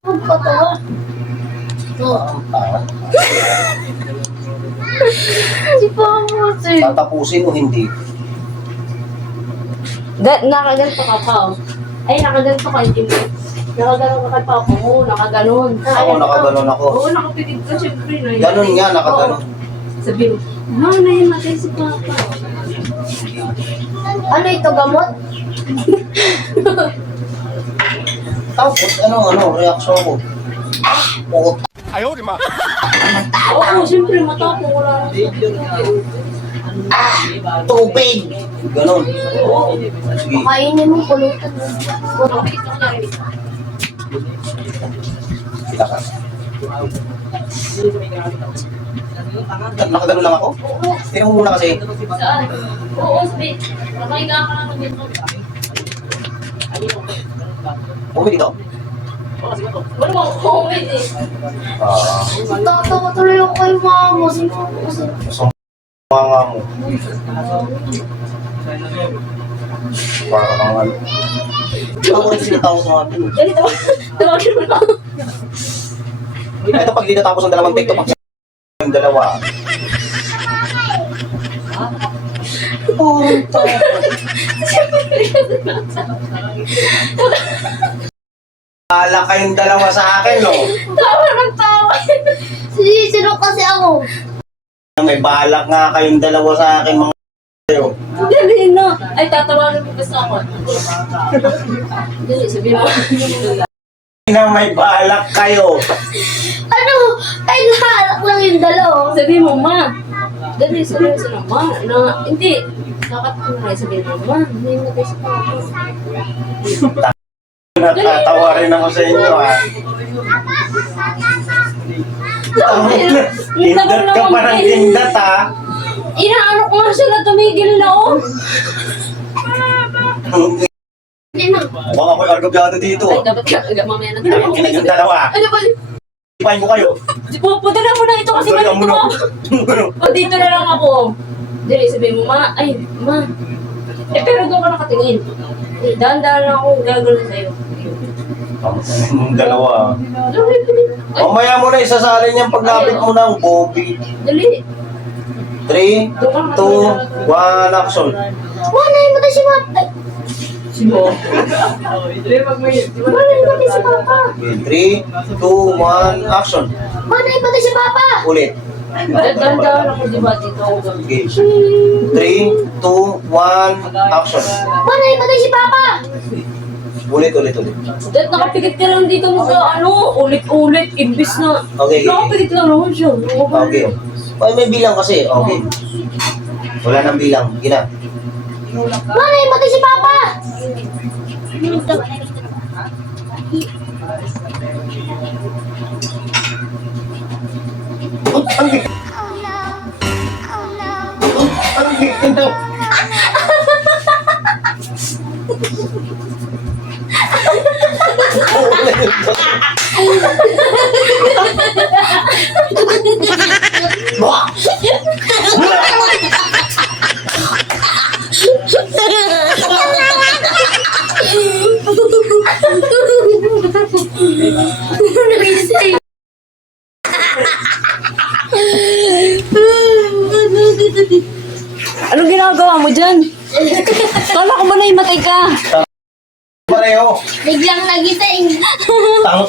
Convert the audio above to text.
Pagpatawa. Si Pamos eh. Tatapusin o hindi? Nakaganto ka pa oh. Ay, nakaganto ka hindi mo. Nakaganon ka kay Papa mo, nakaganon. Ako, nakaganon ako. Oo, nakapitig ka syempre. No? Ganon nga, nakaganon. Sabi mo, ma, nahimatay si Papa. Ano ito, gamot? Tapos, reaction ko. Pukot. Ayaw, di ma. Oo, syempre matapong wala na. Tubig! Ganon. Sige. Kainin mo, pulutan mo. Kita ka. Nakaganon lang ako? Tingnan mo muna kasi. Saan? Oo, sabi. Nakahiga ka lang ng dito. Okay dito? Wala mo, comment eh. Tatawa tuloy ako kay mama. Mga mo. Para kang ano. Ako rin sinatawag sa atin. Dali, tawagin mo na. Ito pag di natapos ang dalawang TikTok, pag yung dalawa. Wala kayong dalawa sa akin, no? Tawa ng tawa. Sino kasi ako? May balak nga kayong dalawa sa akin, mga kayo. Dali na. Ay, tatawagan mo basta ako. Dali, sabihin mo. Na may balak kayo. Ano? Ay, nahalak lang yung dalaw. Sabihin mo, ma. Dali, seryoso na, ma. Hindi. Dapat ko na sabihin mo, ma. Hindi na tayo sa papa. Natatawa rin ako sa inyo, ha? Tindat ka pa ng tindat, ha? Inaano ko nga siya na tumigil na, oh. Baka ako'y argabyado dito. Ay, dapat ka. Mamaya na. Ay, kinagyung dalawa. Ano ba? Ipahin ko kayo. Padala mo na ito kasi Padala mo malito na. ako. O, dito na lang ako. Dili, sabihin mo, ma. Ay, ma. Eh, pero doon ka nakatingin. Eh, dahan-dahan lang akong gagawin sa'yo. Ang dalawa. Dali, dali. Ay, Mamaya mo na isasalin yung paglapit mo ng Bobby. dali. 3, 2, 1, action. Wala yung matay si Mata. Si Mo. Wala yung matay si Papa. 3, 2, 1, action. Wala yung matay si Papa. Ulit. Dahan-dahan ako, di ba, dito ako gagawin. Okay. 3, 2, 1, action. Wala yung matay si Papa. Ulit. Dahil nakapikit ka lang dito mo sa ulit-ulit, imbis na. Okay. Nakapikit lang naman siya. Okay. Ay, may bilang kasi. Okay. Wala nang bilang. Gina. Wala yung matay si Papa. Ang bitin daw. Anong ginagawa mo dyan? Kala ko ba na imatay ka? Pareho. Biglang nagising. Tangin.